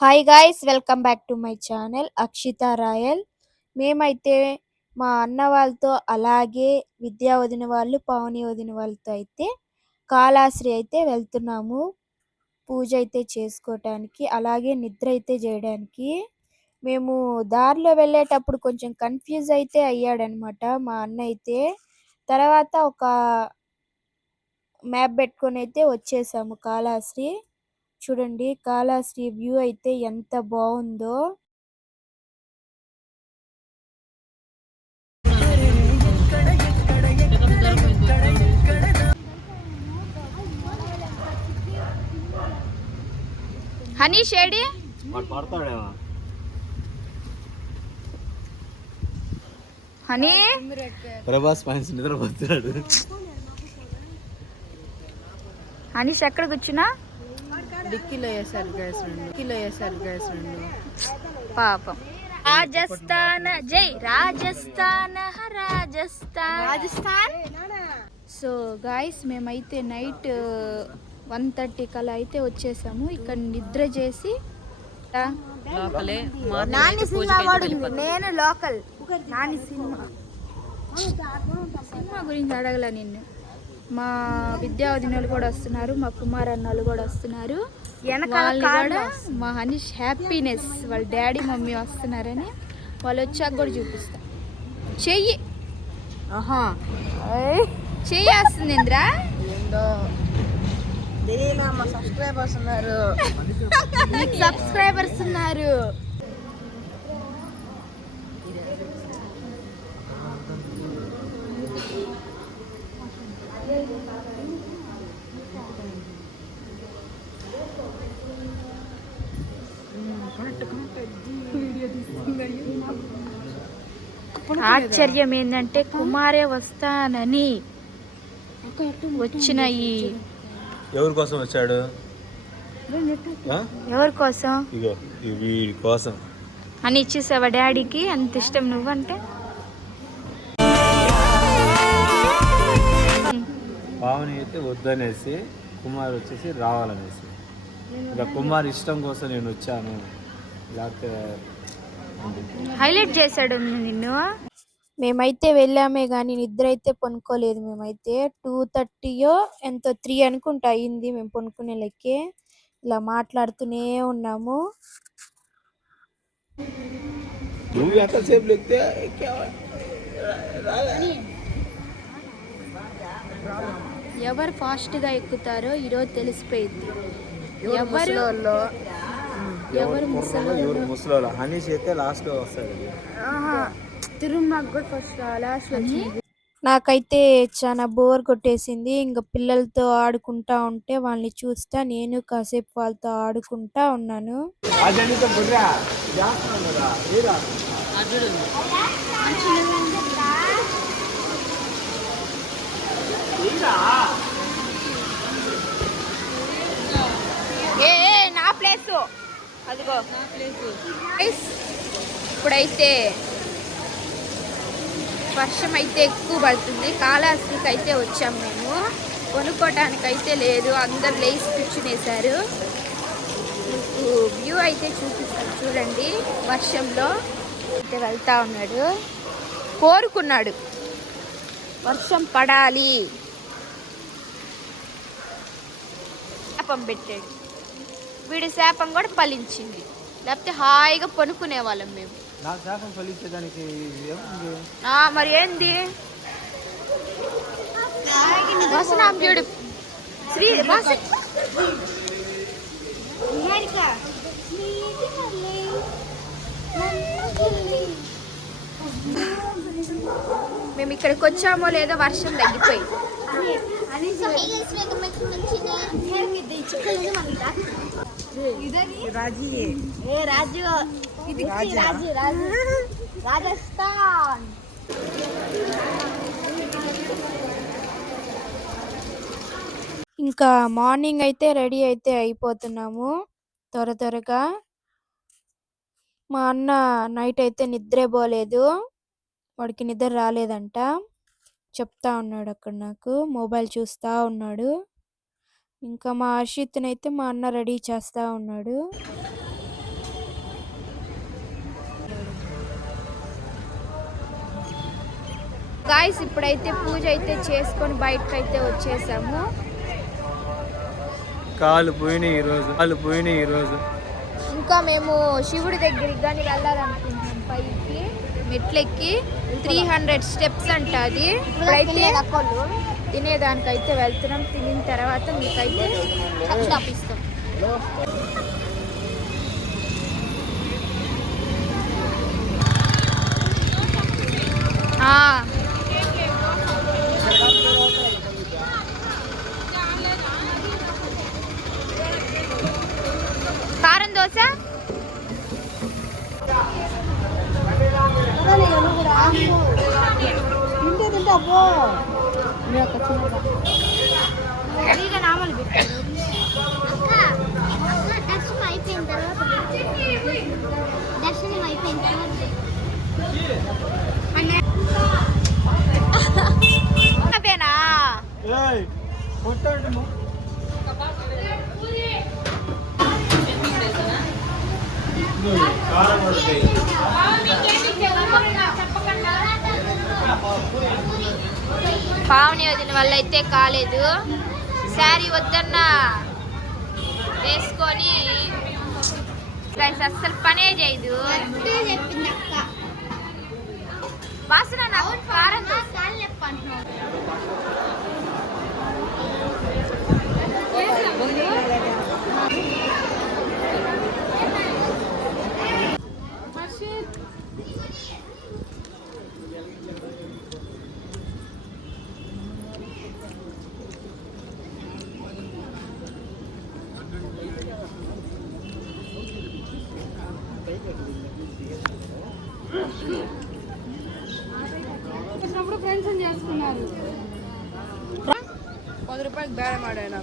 Hi guys, welcome back to my channel Akshita Royal. మేమైతే మా అన్న వాళ్ళతో అలాగే విద్యా వదిన వాళ్ళు, పావని వదిన వాళ్ళతో అయితే కాళాశ్రీ అయితే వెళ్తున్నాము. పూజ అయితే చేసుకోవటానికి, అలాగే నిద్ర అయితే చేయడానికి. మేము దారిలో వెళ్ళేటప్పుడు కొంచెం కన్ఫ్యూజ్ అయితే అయ్యాడనమాట మా అన్న అయితే. తర్వాత ఒక మ్యాప్ పెట్టుకొని అయితే వచ్చేసాము కాళాశ్రీ. చూడండి కాళాశ్రీ వ్యూ అయితే ఎంత బాగుందో. Hanish AD honey Prabhas fans నిద్రపోతున్నాడు. హనీష్ ఎక్కడ కూర్చున్నా డిక్కీలో వేసారు గ్యాస్ రెండు పాపం. రాజస్థాన్ జై రాజస్థాన్ రాజస్థాన్. సో గాయస్, మేమైతే నైట్ 1:30 కల్లా అయితే వచ్చేసాము. ఇక్కడ నిద్ర చేసి నేను లోకల్ నాని సినిమా గురించి అడగల నిన్ను. మా విద్యావధినులు కూడా వస్తున్నారు, మా కుమార్ అన్నలు కూడా వస్తున్నారు. వాళ్ళు కూడా మా హనీష్ హ్యాపీనెస్, వాళ్ళ డాడీ మమ్మీ వస్తున్నారని వాళ్ళు వచ్చాక కూడా చూపిస్తా. చెయ్యి చెయ్యి వస్తుంది ఇంద్రా. మా సబ్స్క్రైబర్స్ ఉన్నారు. సబ్స్క్రైబర్స్ ఉన్నారు. ఆశ్చర్యం ఏంటంటే కుమారే వస్తానని వచ్చిన ఈ ఎవరి కోసం వచ్చాడు? ఎవరి కోసం ఇగో వీడి కోసం అని ఇచ్చేసావా డాడీకి? అంత ఇష్టం నువ్వంటే. పావని అయితే వద్దనేసి, కుమార్ వచ్చేసి రావాలనేసి. ఇక కుమార్ ఇష్టం కోసం నేను వచ్చాను. లేకపోతే హైలైట్ చేశాడు నిన్ను. మేమైతే వెళ్ళామే కానీ నిద్ర అయితే పనుకోలేదు. మేమైతే 2:30 ఎంతో 3 అనుకుంటా అయింది మేము పనుకునే లెక్కే. ఇలా మాట్లాడుతూనే ఉన్నాము. నువ్వు ఎంతసేపు ఎక్కితే ఎవరు ఫాస్ట్గా ఎక్కుతారో ఈరోజు తెలిసిపోయింది. ఎవరు ముసలోళ్ళు. హనీష్ అయితే లాస్ట్ వస్తాడు. Tirumala first last. నాకైతే చాలా బోర్ కొట్టేసింది. ఇంకా పిల్లలతో ఆడుకుంటా ఉంటే వాళ్ళని చూస్తా నేను కాసేపు వాళ్ళతో ఆడుకుంటా ఉన్నాను. నా ప్లేస్ అదిగో. ఇప్పుడైతే వర్షం అయితే ఎక్కువ పడుతుంది. కాళహస్తికి అయితే వచ్చాం మేము. కొనుక్కోటానికి అయితే లేదు, అందరు లేచి కూర్చునేశారు. మీకు వ్యూ అయితే చూపిస్తాను చూడండి. వర్షంలో అయితే వెళ్తా ఉన్నాడు, కోరుకున్నాడు వర్షం పడాలి. శాపం పెట్టాడు. వీడి శాపం కూడా ఫలించింది, లేకపోతే హాయిగా పనుకునే వాళ్ళం మేము. నా శాపం ఫలించడానికి మరి ఏంది చూడు శ్రీ మేము ఇక్కడికి వచ్చామో లేదో వర్షం తగ్గిపోయింది. రాజస్థాన్. ఇంకా మార్నింగ్ అయితే రెడీ అయితే అయిపోతున్నాము త్వరగా. మా అన్న నైట్ అయితే నిద్రే పోలేదు, వాడికి నిద్ర రాలేదంట. చెప్తా ఉన్నాడు అక్కడ, నాకు మొబైల్ చూస్తూ ఉన్నాడు. ఇంకా మా హర్షిత్‌నైతే మా అన్న రెడీ చేస్తా ఉన్నాడు. గాయ్స్ ఇప్పుడైతే పూజ అయితే చేసుకొని బయటకైతే వచ్చేసాము. కాలు పోయినాయి ఈరోజు. ఇంకా మేము శివుడి దగ్గరికి కానీ వెళ్ళాలనుకుంటున్నాం. పైకి మెట్లెక్కి 300 స్టెప్స్ అంట. అది ఇప్పుడైతే తినేదానికైతే వెళ్తున్నాం. తినిన తర్వాత మీకైతే చూపిస్తాం. కారం దోశ అవేనా పావని వదిన వల్ల అయితే కాలేదు. శారీ వద్దన్నా వేసుకొని అస్సలు పనే చేయదు. వాసన నాకు కారం ఫ్రెండ్స్ చేసుకున్నారు. 10 రూపాయలకి బేరం ఆడాను.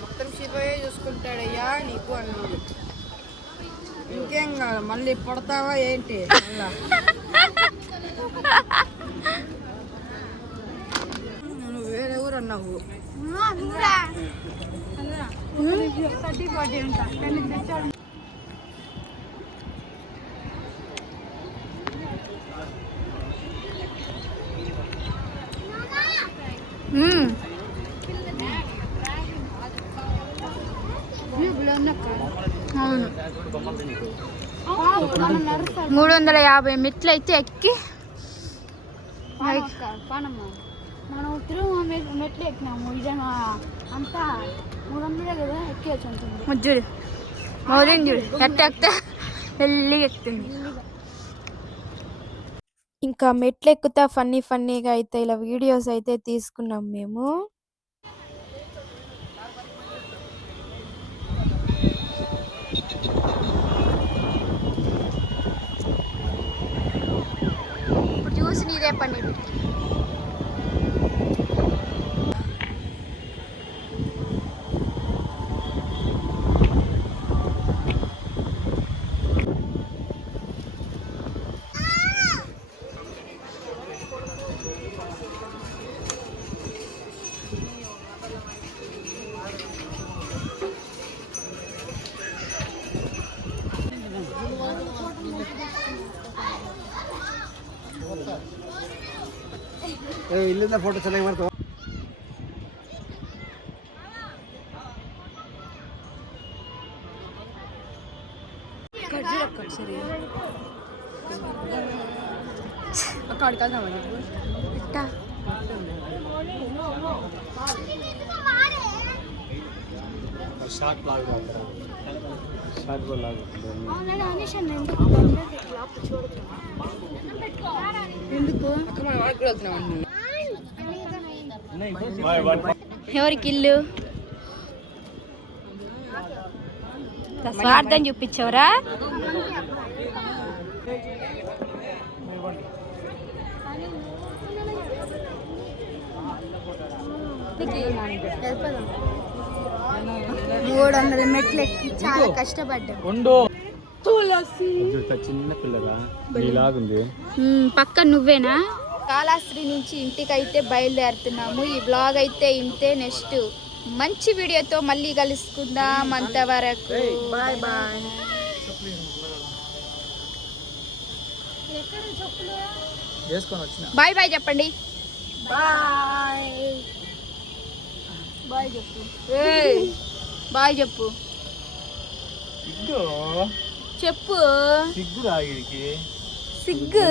మొత్తం శివయ్య చూసుకుంటాడయ్యా నీకు అన్నాడు. ఇంకేం కాదు, మళ్ళీ పడతావా ఏంటి? నువ్వు వేరే ఊరు అన్నావు. 30-40 ఉంటా. అవును 350 మెట్లు అయితే ఎక్కి మనం తిరుగు మెట్లు ఎక్కినాము. నిజంగా అంతా 300 కదా ఎక్కేసి ఉంటుంది. చూడు మౌర్యం చూడు ఎట్ట ఎక్కితే వెళ్ళి ఎక్కుతుంది. ఇంకా మెట్లు ఎక్కుతా ఫన్నీగా అయితే ఇలా వీడియోస్ అయితే తీసుకున్నాం మేము. ఇప్పుడు చూసి నీదే పని. ಇಲ್ಲಿಂದ ಫೋಟೋ ಚೆನ್ನಾಗಿ ಮಾಡ್ತಾವ. సరే అక్కడికి వెళ్దామని షార్ట్ లాగా షార్ట్ కూడా లాగా ఎందుకు అక్క మనం వాడికి కూడా వెళ్తున్నామండి. ఎవరికి ఇల్లు స్వార్థం చూపించవరా? మూడు 300 మెట్లు ఎక్కి చాలా కష్టపడ్డాం. చిన్న పిల్లరా నీలాగుంది. పక్క నువ్వేనా? కాళహస్తి నుంచి ఇంటికైతే బయలుదేరుతున్నాము. ఈ బ్లాగ్ అయితే ఇంతే. నెక్స్ట్ మంచి వీడియోతో మళ్ళీ కలుసుకుందాం. అంతవరకు బాయ్ బాయ్. చేసుకొని వచ్చిన. బాయ్ బాయ్ చెప్పండి. బాయ్ బాయ్ చెప్పు. బాయ్ చెప్పు. సిగ్గు చెప్పు సిగ్గు రాగిరికి సిగ్గు.